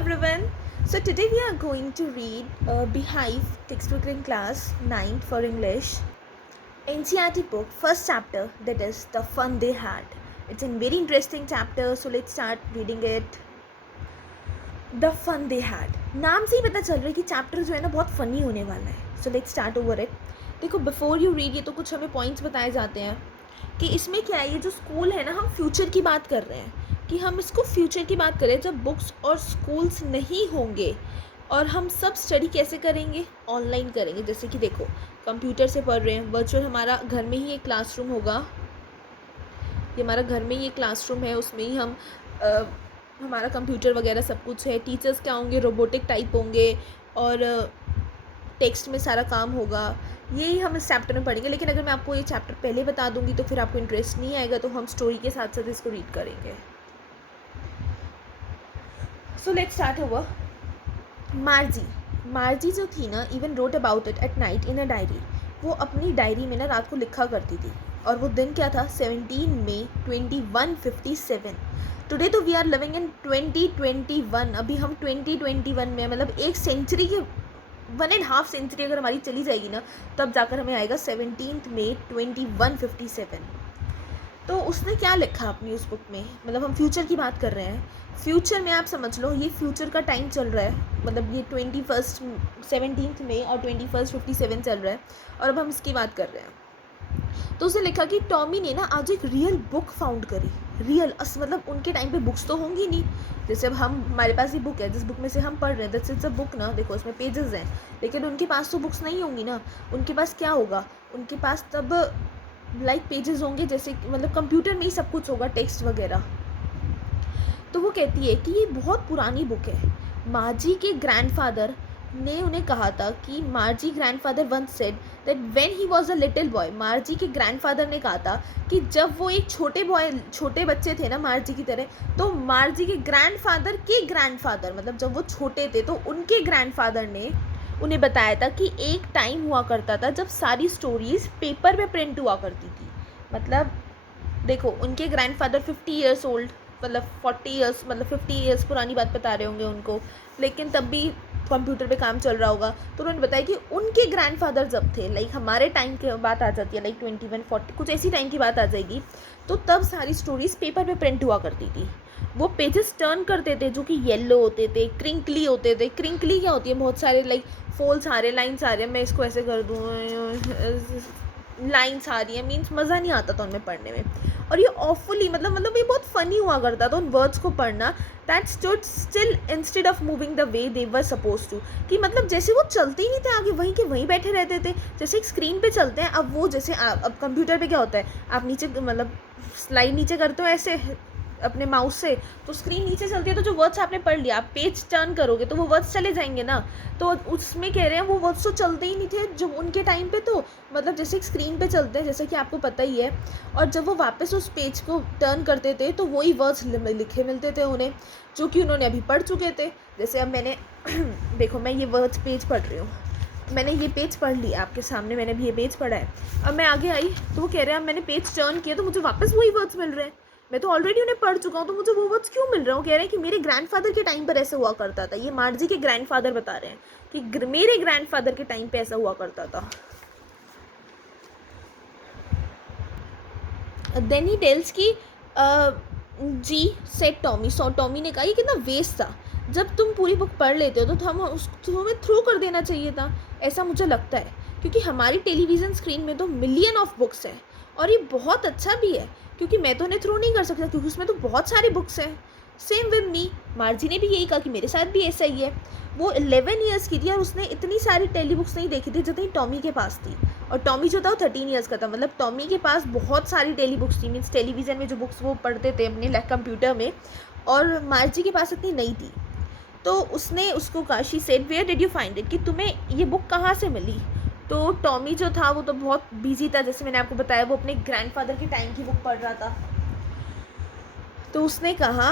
everyone. So today we are going to read Beehive textbook in class 9th for English. NCERT book, first chapter, that is The Fun They Had. It's a very interesting chapter, so let's start reading it. The Fun They Had. नाम से ही पता चल रहा है कि chapter जो है ना बहुत फ़नी होने वाला है. So let's start over it. देखो बिफोर यू रीड ये तो कुछ हमें पॉइंट्स बताए जाते हैं कि इसमें क्या है. ये जो स्कूल है ना, हम फ्यूचर की बात कर रहे हैं कि हम इसको फ्यूचर की बात करें जब बुक्स और स्कूल्स नहीं होंगे. और हम सब स्टडी कैसे करेंगे? ऑनलाइन करेंगे. जैसे कि देखो कंप्यूटर से पढ़ रहे हैं, वर्चुअल हमारा घर में ही एक क्लासरूम होगा. ये हमारा घर में ही एक क्लासरूम है, उसमें ही हम हमारा कंप्यूटर वगैरह सब कुछ है. टीचर्स क्या होंगे? रोबोटिक टाइप होंगे और टेक्स्ट में सारा काम होगा. यही हम इस चैप्टर में पढ़ेंगे. लेकिन अगर मैं आपको ये चैप्टर पहले बता दूंगी तो फिर आपको इंटरेस्ट नहीं आएगा, तो हम स्टोरी के साथ साथ इसको रीड करेंगे. So let's start over. मार्जी जो थी ना, even wrote about it at night in a diary. वो अपनी डायरी में ना रात को लिखा करती थी. और वो दिन क्या था? 17 मई 2157. टुडे तो वी आर लिविंग इन 2021. अभी हम 2021 में, मतलब एक सेंचुरी के 1.5 सेंचुरी अगर हमारी चली जाएगी ना, तब जाकर हमें आएगा 17 मई 2157. तो उसने क्या लिखा अपनी उस बुक में? मतलब हम फ्यूचर की बात कर रहे हैं. फ्यूचर में आप समझ लो ये फ्यूचर का टाइम चल रहा है. मतलब ये 17 मई और 2157 चल रहा है और अब हम इसकी बात कर रहे हैं. तो उसने लिखा कि टॉमी ने ना आज एक रियल बुक फाउंड करी. रियल मतलब उनके टाइम पे बुक्स तो होंगी नहीं. जैसे अब हमारे पास ये बुक है, जिस बुक में से हम पढ़ रहे हैं, दैट्स इट्स अ बुक ना. देखो इसमें पेजेस हैं, लेकिन उनके पास तो बुक्स नहीं होंगी ना. उनके पास क्या होगा? उनके पास तब लाइक पेजेस होंगे, जैसे मतलब कंप्यूटर में ही सब कुछ होगा, टेक्स्ट वगैरह. तो वो कहती है कि ये बहुत पुरानी बुक है. मार्जी के ग्रैंडफादर ने उन्हें कहा था कि Margie grandfather once said that when he was a little boy. Margie के ग्रैंडफादर ने कहा था कि जब वो एक छोटे बच्चे थे ना मार्जी की तरह, तो मार्जी के ग्रैंडफादर मतलब जब वो छोटे थे तो उनके ग्रैंडफादर ने उन्हें बताया था कि एक टाइम हुआ करता था जब सारी स्टोरीज पेपर पे प्रिंट हुआ करती थी. मतलब देखो उनके ग्रैंडफादर 50 ईयर्स ओल्ड, मतलब 40 ईयर्स, मतलब 50 ईयर्स पुरानी बात बता रहे होंगे उनको, लेकिन तब भी कंप्यूटर पे काम चल रहा होगा. तो उन्होंने बताया कि उनके ग्रैंडफादर जब थे, लाइक हमारे टाइम की बात आ जाती है, लाइक 2140 कुछ ऐसी टाइम की बात आ जाएगी, तो तब सारी स्टोरीज पेपर पे प्रिंट हुआ करती थी. वो पेजेस टर्न करते थे जो कि येलो होते थे, क्रिंकली होते थे. क्रिंकली क्या होती है? बहुत सारे लाइक फोल्स आ रहे, लाइन्स आ रहे हैं. मैं इसको ऐसे कर दूँ, लाइन्स आ रही है, मीन्स मज़ा नहीं आता था उनमें पढ़ने में. और ये ऑफुली मतलब ये बहुत फ़नी हुआ करता था उन वर्ड्स को पढ़ना. That stood still instead of moving the way they were supposed to. कि मतलब जैसे वो चलते ही नहीं थे आगे, वहीं के वहीं बैठे रहते थे. जैसे एक स्क्रीन पे चलते हैं, अब वो जैसे अब कंप्यूटर पे क्या होता है, आप नीचे मतलब स्लाइड नीचे करते हो ऐसे अपने माउस से, तो स्क्रीन नीचे चलती है, तो जो वर्ड्स आपने पढ़ लिया आप पेज टर्न करोगे तो वो वर्ड्स चले जाएंगे ना. तो उसमें कह रहे हैं वो वर्ड्स तो चलते ही नहीं थे जब उनके टाइम पे. तो मतलब जैसे एक स्क्रीन पे चलते हैं, जैसे कि आपको पता ही है, और जब वो वापस उस पेज को टर्न करते थे तो वही वर्ड्स लिखे मिलते थे उन्हें, जो कि उन्होंने अभी पढ़ चुके थे. जैसे अब मैंने देखो मैं ये वर्ड्स पेज पढ़ रही हूँ, मैंने ये पेज पढ़ लिया आपके सामने, मैंने भी ये पेज पढ़ा है. अब मैं आगे आई तो वो कह रहे हैं अब मैंने पेज टर्न किया तो मुझे वापस वही वर्ड्स मिल रहे हैं. मैं तो ऑलरेडी उन्हें पढ़ चुका हूँ, तो मुझे वो वर्ड्स क्यों मिल रहे हैं? वो कह रहे हैं कि मेरे ग्रैंडफादर के टाइम पर ऐसा हुआ करता था. ये मार्जी के ग्रैंडफादर बता रहे हैं कि मेरे ग्रैंडफादर के टाइम पे ऐसा हुआ करता था. देन ही टेल्स की जी सेट टॉमी. सो टॉमी ने कहा ये कितना वेस्ट था. जब तुम पूरी बुक पढ़ लेते हो तो तुम्हें थ्रो कर देना चाहिए था, ऐसा मुझे लगता है. क्योंकि हमारी टेलीविज़न स्क्रीन में तो मिलियन ऑफ बुक्स हैं और ये बहुत अच्छा भी है, क्योंकि मैं तो उन्हें थ्रो नहीं कर सकता क्योंकि उसमें तो बहुत सारी बुक्स हैं. Same with me. मार्जी ने भी यही कहा कि मेरे साथ भी ऐसा ही है. वो 11 ईयर्स की थी और उसने इतनी सारी टेली बुक्स नहीं देखी थी जितनी टॉमी के पास थी. और टॉमी जो था वो 13 ईयर्स का था. मतलब टॉमी के पास बहुत सारी टेली बुक्स थी, मीन्स टेलीविज़न में जो बुक्स वो पढ़ते थे अपने कंप्यूटर में, और मार्जी के पास इतनी नहीं थी. तो उसने उसको कहा, she said where did you find it, कि तुम्हें ये बुक कहाँ से मिली. तो टॉमी जो था वो तो बहुत बिजी था, जैसे मैंने आपको बताया वो अपने ग्रैंडफादर के टाइम की बुक पढ़ रहा था. तो उसने कहा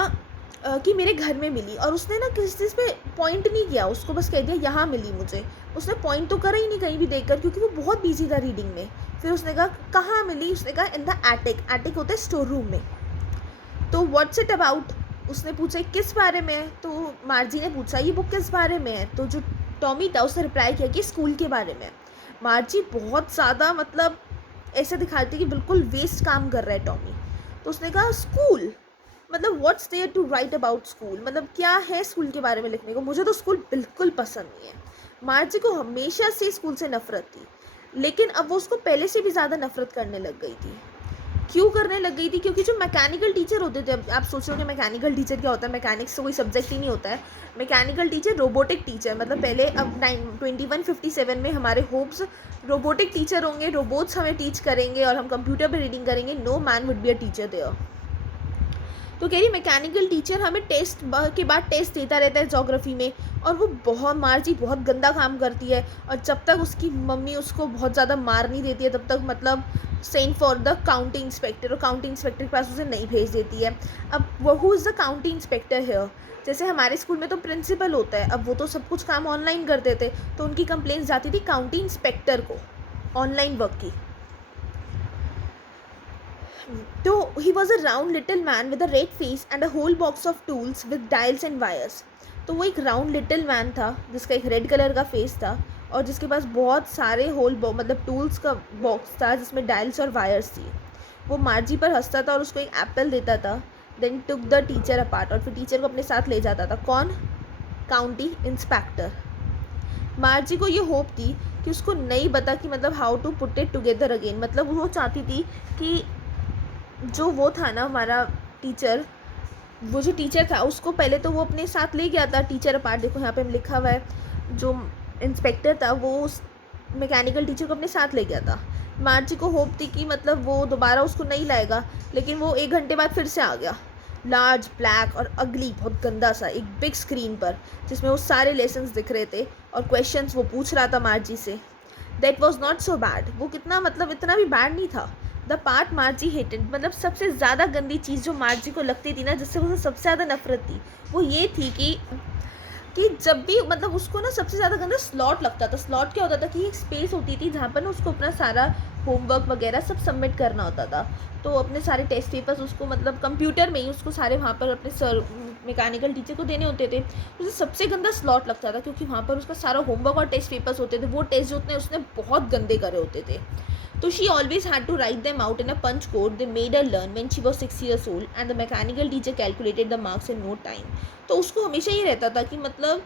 कि मेरे घर में मिली, और उसने ना किसी चीज़ पे पॉइंट नहीं किया, उसको बस कह दिया यहाँ मिली मुझे. उसने पॉइंट तो करा ही नहीं कहीं भी देखकर, क्योंकि वो बहुत बिजी था रीडिंग में. फिर उसने कहा कहाँ मिली? उसने कहा इन द एटिक. एटिक होता है स्टोर रूम में. तो व्हाट्स इट अबाउट? उसने पूछा किस बारे में है, तो मार्जी ने पूछा ये बुक किस बारे में है, तो जो टॉमी था उसने रिप्लाई किया कि स्कूल के बारे में। मार्जी बहुत ज़्यादा मतलब ऐसे दिखाती कि बिल्कुल वेस्ट काम कर रहा है टॉमी। तो उसने कहा स्कूल, मतलब what's there to write about school, मतलब क्या है स्कूल के बारे में लिखने को, मुझे तो स्कूल बिल्कुल पसंद नहीं है। मार्जी को हमेशा से स्कूल से नफरत थी, लेकिन अब वो उसको पहले से भी ज़्यादा नफरत करने लग गई थी। क्यों करने लग गई थी? क्योंकि जो मैकेनिकल टीचर होते थे, अब आप सोच रहे हो कि मैकेनिकल टीचर क्या होता है, मैकेनिक्स तो कोई सब्जेक्ट ही नहीं होता है। मैकेनिकल टीचर रोबोटिक टीचर, मतलब पहले अब 2157 में हमारे होप्स रोबोटिक टीचर होंगे, रोबोट्स हमें टीच करेंगे और हम कंप्यूटर पर रीडिंग करेंगे, no man would be a teacher there. तो कह रही मैकेनिकल टीचर हमें टेस्ट के बाद टेस्ट देता रहता है जोग्राफी में, और वो बहुत मार्जी बहुत गंदा काम करती है, और जब तक उसकी मम्मी उसको बहुत ज़्यादा मार नहीं देती है तब तक मतलब send for the county inspector, और काउंटी इंस्पेक्टर के पास उसे नहीं भेज देती है। अब वो who is the county inspector here, जैसे हमारे स्कूल में तो प्रिंसिपल होता है, अब वो तो सब कुछ काम ऑनलाइन करते थे, तो उनकी कंप्लेंट्स जाती थी काउंटी इंस्पेक्टर को ऑनलाइन वर्क की। तो he was a round little man with a red face and a whole box of tools with dials and wires। तो वो एक राउंड लिटिल मैन था जिसका एक रेड कलर का फेस था और जिसके पास बहुत सारे मतलब टूल्स का बॉक्स था जिसमें डायल्स और वायर्स थी। वो मार्जी पर हंसता था और उसको एक एप्पल देता था, then took the teacher apart, और फिर टीचर को अपने साथ ले जाता था। कौन? County inspector. मार्जी को ये होप थी कि उसको नहीं पता कि मतलब how to put it together again, मतलब वो चाहती थी कि जो वो था ना हमारा टीचर, वो जो टीचर था उसको पहले तो वो अपने साथ ले गया था टीचर अपार्ट, देखो यहाँ पे लिखा हुआ है, जो इंस्पेक्टर था वो उस मैकेनिकल टीचर को अपने साथ ले गया था। मार्जी को होप थी कि मतलब वो दोबारा उसको नहीं लाएगा, लेकिन वो 1 घंटे बाद फिर से आ गया, लार्ज ब्लैक और अगली, बहुत गंदा सा, एक बिग स्क्रीन पर जिसमें वो सारे लेसन्स दिख रहे थे और क्वेश्चंस वो पूछ रहा था मार्जी से। That was not so bad, वो कितना मतलब इतना भी बैड नहीं था। द पार्ट मार्जी हेटेड, मतलब सबसे ज़्यादा गंदी चीज़ जो मार्जी को लगती थी ना, जिससे उसे सबसे ज़्यादा नफरत थी, वो ये थी कि जब भी मतलब उसको ना सबसे ज़्यादा गंदा स्लॉट लगता था। स्लॉट क्या होता था कि एक स्पेस होती थी जहाँ पर ना उसको अपना सारा होमवर्क वगैरह सब सबमिट करना होता था, तो अपने सारे टेस्ट पेपर्स उसको मतलब कंप्यूटर में ही उसको सारे वहाँ पर अपने सर मैकेनिकल टीचर को देने होते थे। उसे सबसे गंदा स्लॉट लगता था क्योंकि वहाँ पर उसका सारा होमवर्क और टेस्ट पेपर्स होते थे, वो टेस्ट जो उसने बहुत गंदे करे होते थे। तो she always had to write them out in a punch code they made her learn when she was 6 years old, and the mechanical teacher calculated the marks in no time। तो उसको हमेशा ये रहता था कि मतलब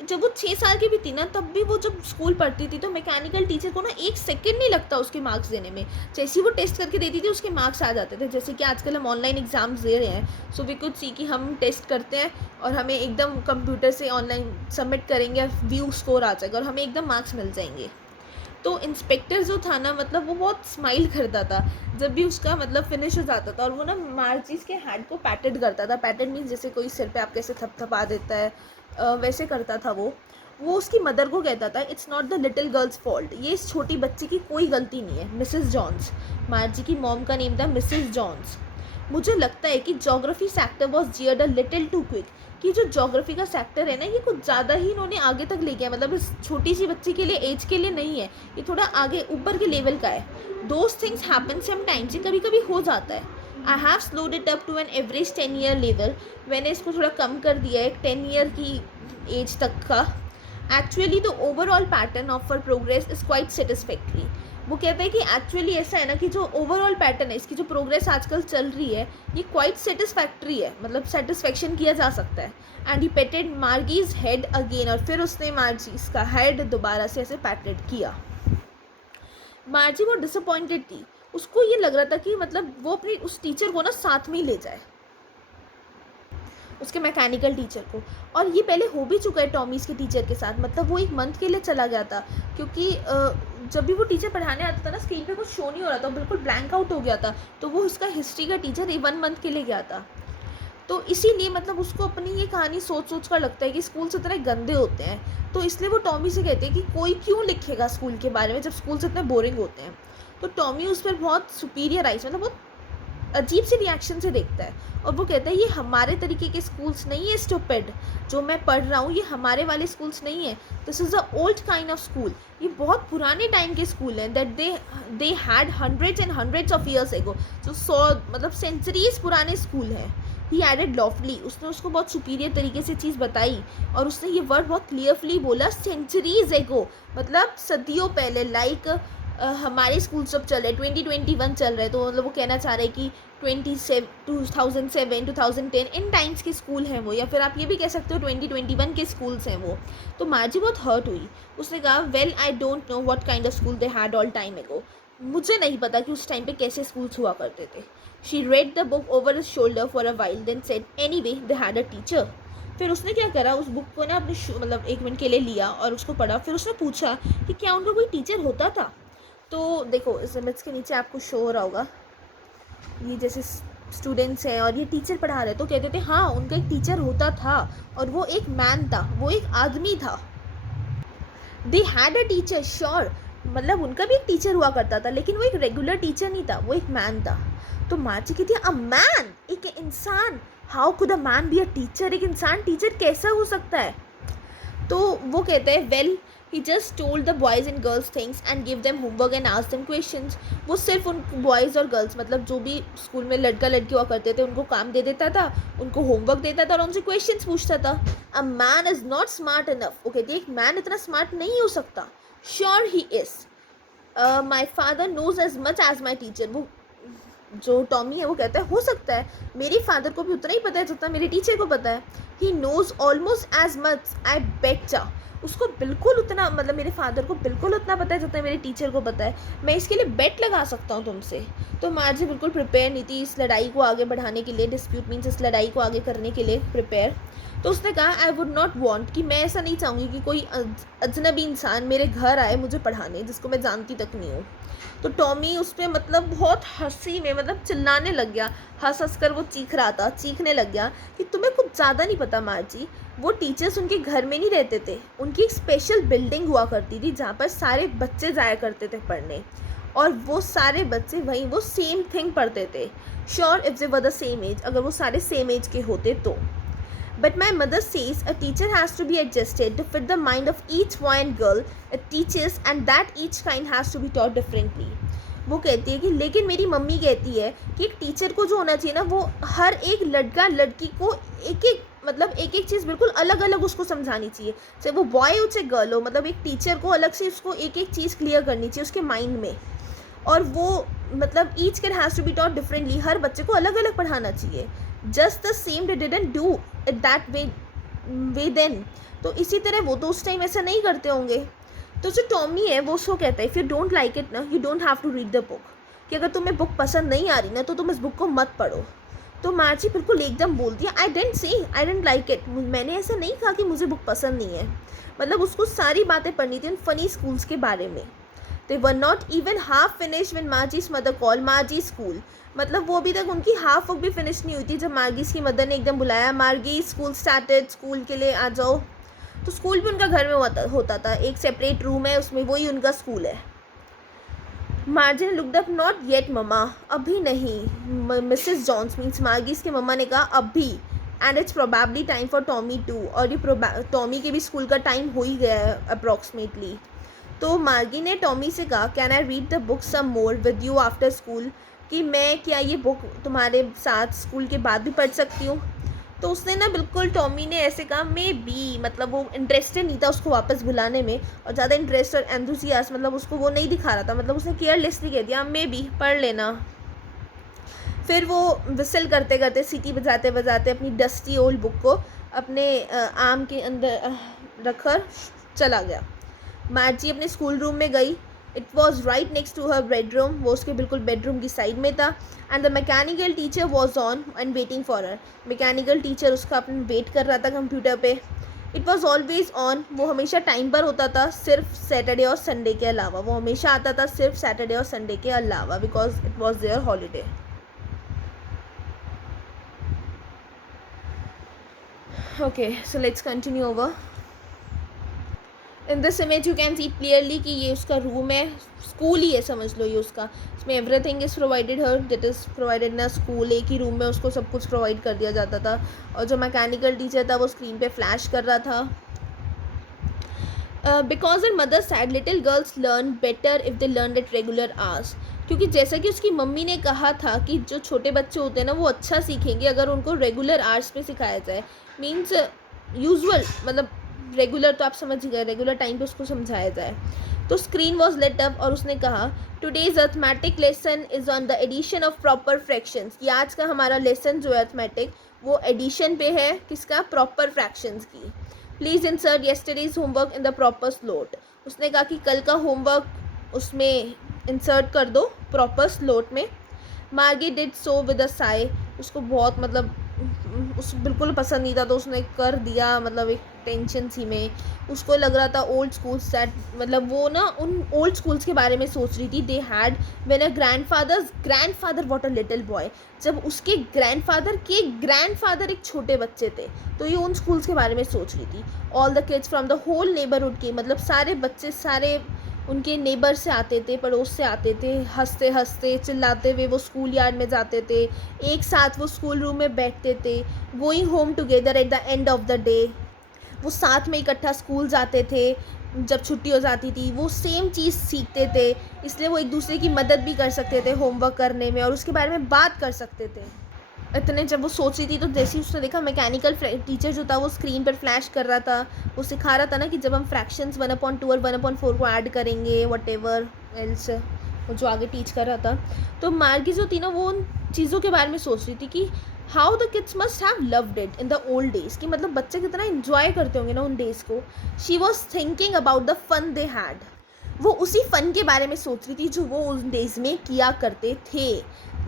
जब वो 6 साल की भी थी ना, तब भी वो जब स्कूल पढ़ती थी तो मैकेनिकल टीचर को ना 1 सेकंड नहीं लगता उसके मार्क्स देने में। जैसे ही वो टेस्ट करके देती थी उसके मार्क्स आ जाते थे। जैसे कि आजकल हम ऑनलाइन एग्जाम्स दे रहे हैं, सो वी कुड सी कि हम टेस्ट करते हैं और हमें एकदम कंप्यूटर से ऑनलाइन सबमिट करेंगे और व्यू स्कोर आ जाएगा और हमें एकदम मार्क्स मिल जाएंगे। तो इंस्पेक्टर जो था ना, मतलब वो बहुत स्माइल करता था जब भी उसका मतलब फिनिश हो जाता था, और वो ना मार्जीज के हेड को पैटेड करता था। पैटेड मीन्स जैसे कोई सिर पे आप कैसे थपथपा देता है, वैसे करता था वो उसकी मदर को कहता था it's not the little girls fault, ये इस छोटी बच्ची की कोई गलती नहीं है। मिसेस जॉन्स, मार्जी की मॉम का नेम था मिसेस जॉन्स। मुझे लगता है कि geography sector was geared a little too quick, कि जो जोग्राफी का सेक्टर है ना, ये कुछ ज़्यादा ही इन्होंने आगे तक ले गया, मतलब इस छोटी सी बच्ची के लिए, एज के लिए नहीं है, ये थोड़ा आगे ऊपर के लेवल का है। दोज थिंग्स हैपन समटाइम्स, ये कभी कभी हो जाता है। I have slowed it up to an average 10 year level, मैंने इसको थोड़ा कम कर दिया है 10 ईयर की एज तक का। Actually the overall pattern of for progress is quite satisfactory. वो कहते हैं कि एक्चुअली ऐसा है ना कि जो ओवरऑल पैटर्न है, इसकी जो प्रोग्रेस आजकल चल रही है, ये क्वाइट सेटिस्फैक्ट्री है, मतलब सेटिस्फेक्शन किया जा सकता है। एंड ही पेटेड मार्गीज हेड अगेन, और फिर उसने मार्जीज का हेड दोबारा से ऐसे पैटेड किया। मार्जी वो डिसअपॉइंटेड थी, उसको ये लग रहा था कि मतलब वो अपनी उस टीचर को ना साथ में ही ले जाए, उसके मैकेनिकल टीचर को। और ये पहले हो भी चुका है टॉमीज़ के टीचर के साथ, मतलब वो 1 मंथ के लिए चला गया था, क्योंकि जब भी वो टीचर पढ़ाने आता था ना, स्क्रीन पे कुछ शो नहीं हो रहा था, बिल्कुल ब्लैंक आउट हो गया था, तो वो उसका हिस्ट्री का टीचर 1 मंथ के लिए गया था। तो इसीलिए मतलब उसको अपनी ये कहानी सोच सोच कर लगता है कि स्कूल्स इतने गंदे होते हैं, तो इसलिए वो टॉमी से कहते हैं कि कोई क्यों लिखेगा स्कूल के बारे में जब स्कूल्स इतने बोरिंग होते हैं। तो टॉमी उस पर बहुत सुपीरियराइज, मतलब बहुत अजीब से रिएक्शन से देखता है, और वो कहता है ये हमारे तरीके के स्कूल्स नहीं है स्टूपिड, जो मैं पढ़ रहा हूँ ये हमारे वाले स्कूल्स नहीं है, this is a old kind of school, ये बहुत पुराने टाइम के स्कूल हैं, that they had hundreds and hundreds of years ago, जो 100 मतलब सेंचुरीज पुराने स्कूल हैं। ही एडेड लॉफली, उसने उसको बहुत सुपीरियर तरीके से चीज़ बताई और उसने ये वर्ड बहुत क्लियरफुली बोला सेंचुरीज एगो, मतलब सदियों पहले। लाइक हमारे स्कूल सब चल रहे 2021 चल रहे, तो मतलब वो कहना चाह रहे कि 2007 2010 इन टाइम्स के स्कूल हैं वो, या फिर आप ये भी कह सकते हो 2021 के स्कूल्स हैं वो। तो मार्जी बहुत हर्ट हुई। उसने कहा well I don't know what kind of school they had all time एगो, मुझे नहीं पता कि उस टाइम पे कैसे स्कूल्स हुआ करते थे। She read the book over his shoulder for a while then said anyway they had a teacher. फिर उसने क्या करा, उस बुक को ना अपने मतलब 1 मिनट के लिए लिया और उसको पढ़ा। फिर उसने पूछा कि क्या उनका कोई टीचर होता था। तो देखो इस इमेज के नीचे आपको शो हो रहा होगा, ये जैसे स्टूडेंट्स हैं और ये टीचर पढ़ा रहे, तो कहते थे हाँ उनका एक टीचर होता था और वो एक मैन था, वो एक आदमी था। दे हैड अ टीचर श्योर, मतलब उनका भी एक टीचर हुआ करता था, लेकिन वो एक रेगुलर टीचर नहीं था, वो एक मैन था। तो मार्ची कहती है अ मैन, एक इंसान, how could a man B a teacher, एक इंसान टीचर कैसा हो सकता है। तो वो कहते हैं well he just told the boys and girls things and give them homework and ask them questions. वो सिर्फ उन बॉयज़ और गर्ल्स, मतलब जो भी स्कूल में लड़का लड़की हुआ करते थे, उनको काम दे देता था, उनको होमवर्क देता था और उनसे क्वेश्चंस पूछता था। A man is not smart enough, वो कहती है एक मैन इतना स्मार्ट नहीं हो सकता। Sure he is, my father knows as much as my teacher, वो जो टॉमी है वो कहता है हो सकता है मेरे फादर को भी उतना ही पता है जितना मेरे टीचर को पता है। He knows almost as much I बेटा, उसको बिल्कुल उतना, मतलब मेरे फादर को बिल्कुल उतना पता है जितना मेरे टीचर को पता है, मैं इसके लिए बेट लगा सकता हूँ तुमसे। तो मार्जी बिल्कुल प्रिपेयर नहीं थी इस लड़ाई को आगे बढ़ाने के लिए, डिस्प्यूट मीन्स इस लड़ाई को आगे करने के लिए प्रिपेयर। तो उसने कहा आई वुड नॉट वॉन्ट, कि मैं ऐसा नहीं चाहूँगी कि कोई अजनबी इंसान मेरे घर आए मुझे पढ़ाने जिसको मैं जानती तक नहीं हूँ। तो टॉमी उस पर मतलब बहुत हंसी में मतलब चिल्लाने लग गया, हंस कर वो चीख रहा था, चीखने लग गया कि तुम्हें कुछ ज़्यादा नहीं पता मार्जी, वो टीचर्स उनके घर में नहीं रहते थे, उनकी एक स्पेशल बिल्डिंग हुआ करती थी जहाँ पर सारे बच्चे जाया करते थे पढ़ने, और वो सारे बच्चे वहीं वो सेम थिंग पढ़ते थे। Sure if they were the same age, अगर वो सारे सेम एज के होते तो। But my mother says a teacher has to be adjusted to fit the mind of each boy and girl it teaches and that each kind has to be taught differently. वो कहती है कि लेकिन मेरी mummy कहती है कि एक टीचर को जो होना चाहिए ना, वो हर एक लड़का लड़की को एक एक मतलब एक एक चीज़ बिल्कुल अलग अलग उसको समझानी चाहिए, चाहे वो बॉय हो चाहे गर्ल हो, मतलब एक टीचर को अलग से उसको एक एक चीज़ क्लियर करनी चाहिए उसके माइंड में। और वो मतलब each kid has to be taught differently, हर बच्चे को अलग अलग पढ़ाना चाहिए। Just the same they didn't do it that way then, तो इसी तरह वो तो उस टाइम ऐसा नहीं करते होंगे। तो जो टॉमी है वो उसको कहता है if you don't like it ना you don't have to read the book, कि अगर तुम्हें बुक पसंद नहीं आ रही ना तो तुम इस बुक को मत पढ़ो। तो मार्ची बिल्कुल एकदम बोलती है आई didn't say I didn't like it, मैंने ऐसा नहीं कहा कि मुझे बुक पसंद नहीं है, मतलब उसको सारी बातें पढ़नी थी उन फ़नी स्कूल्स के बारे में। They were not even half finished when Margie's mother called Margie school, मतलब वो अभी तक उनकी हाफ बुक भी फिनिश नहीं हुई थी जब मार्गीज की मदर ने एकदम बुलाया मार्गी स्कूल स्टार्टेड, स्कूल के लिए आ जाओ। तो स्कूल भी उनका घर में होता था, एक सेपरेट रूम है उसमें, वही उनका स्कूल है। मार्जी ने looked up not yet mama, अभी नहीं। मिसेस जॉन्स मीन्स मार्गीज के मम्मा ने कहा अभी, and it's probably time for Tommy too, और ये टॉमी के भी स्कूल का टाइम हो ही गया है अप्रॉक्सीमेटली। तो मार्गी ने टॉमी से कहा can I read the book some more with you after school, कि मैं क्या ये बुक तुम्हारे साथ स्कूल के बाद भी पढ़ सकती हूँ। तो उसने ना बिल्कुल टॉमी ने ऐसे कहा मे बी, मतलब वो इंटरेस्टेड नहीं था उसको वापस बुलाने में, और ज़्यादा इंटरेस्ट और एंथुसियास्ट मतलब उसको वो नहीं दिखा रहा था, मतलब उसने केयरलेसली कह दिया मे बी पढ़ लेना। फिर वो विसल करते करते सीटी बजाते बजाते अपनी डस्टी ओल्ड बुक को अपने आर्म के अंदर रखकर चला गया। मार्जी अपने स्कूल रूम में गई, it was right next to her bedroom, वो उसके बिल्कुल बेडरूम की साइड में था। And the mechanical teacher was on and waiting for her, mechanical teacher उसका अपना वेट कर रहा था कंप्यूटर पे। इट वॉज ऑलवेज ऑन, वो हमेशा टाइम पर होता था सिर्फ सैटरडे और संडे के अलावा, वो हमेशा आता था सिर्फ सैटरडे और संडे के अलावा, because it was their holiday. Okay so let's continue over. In this image you can see clearly कि ये उसका रूम है, स्कूल ही है समझ लो ये उसका, इसमें everything is provided her that is provided ना स्कूल, एक ही रूम में उसको सब कुछ प्रोवाइड कर दिया जाता था। और जो मैकेनिकल टीचर था वो स्क्रीन पे फ्लैश कर रहा था। Because her mother sad little girls learn better if they learn at regular hours, क्योंकि जैसा कि उसकी मम्मी ने कहा था कि जो छोटे बच्चे होते हैं ना वो अच्छा सीखेंगे अगर उनको रेगुलर आवर्स में सिखाया जाए, मीन्स यूजुअल, मतलब रेगुलर तो आप समझ ही गए, रेगुलर टाइम पे उसको समझाया जाए। तो स्क्रीन वॉज लेट अप और उसने कहा today's arithmetic lesson is on the addition of proper fractions, कि आज का हमारा लेसन जो है अर्थमेटिक वो एडिशन पे है, किसका, प्रॉपर फ्रैक्शंस की। Please insert yesterday's homework in the proper slot, उसने कहा कि कल का होमवर्क उसमें इंसर्ट कर दो प्रॉपर स्लॉट में। मार्गी did so with a Sai, उसको बहुत मतलब उस बिल्कुल पसंद नहीं था तो उसने कर दिया, मतलब एक टेंशन सी में। उसको लग रहा था ओल्ड स्कूल्स दैट, मतलब वो ना उन ओल्ड स्कूल्स के बारे में सोच रही थी। They had when a grandfather what a little boy, जब उसके ग्रैंडफादर एक छोटे बच्चे थे, तो ये उन स्कूल्स के बारे में सोच रही थी। All the kids from the whole neighbourhood के, मतलब सारे बच्चे सारे उनके नेबर से आते थे, पड़ोस से आते थे, हंसते हंसते चिल्लाते हुए वो स्कूल यार्ड में जाते थे, एक साथ वो स्कूल रूम में बैठते थे। Going home together at the end of the day, वो साथ में इकट्ठा स्कूल जाते थे, जब छुट्टी हो जाती थी वो सेम चीज़ सीखते थे, इसलिए वो एक दूसरे की मदद भी कर सकते थे होमवर्क करने में और उसके बारे में बात कर सकते थे। इतने जब वो सोच रही थी तो जैसे ही उसने देखा मैकेनिकल टीचर जो था वो स्क्रीन पर फ्लैश कर रहा था, वो सिखा रहा था ना कि जब हम फ्रैक्शंस 1/2 और 1/4 को ऐड करेंगे, वट एवर एल्स, वो जो आगे टीच कर रहा था। तो मार्गी जो थी ना वो उन चीज़ों के बारे में सोच रही थी कि how the kids must have loved it in the old days, कि मतलब बच्चे कितना इन्जॉय करते होंगे ना उन डेज़ को। She was thinking about the fun they had, वो उसी फन के बारे में सोच रही थी जो वो उन डेज में किया करते थे।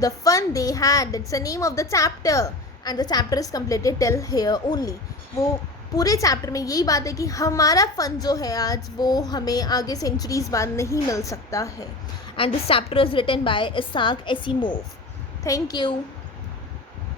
The fun they had, it's the name of the chapter and the chapter is completed till here only. वो पूरे चैप्टर में यही बात है कि हमारा फन जो है आज वो हमें आगे सेंचुरीज बाद नहीं मिल सकता है। And this chapter is written by Isaac Asimov. Thank you.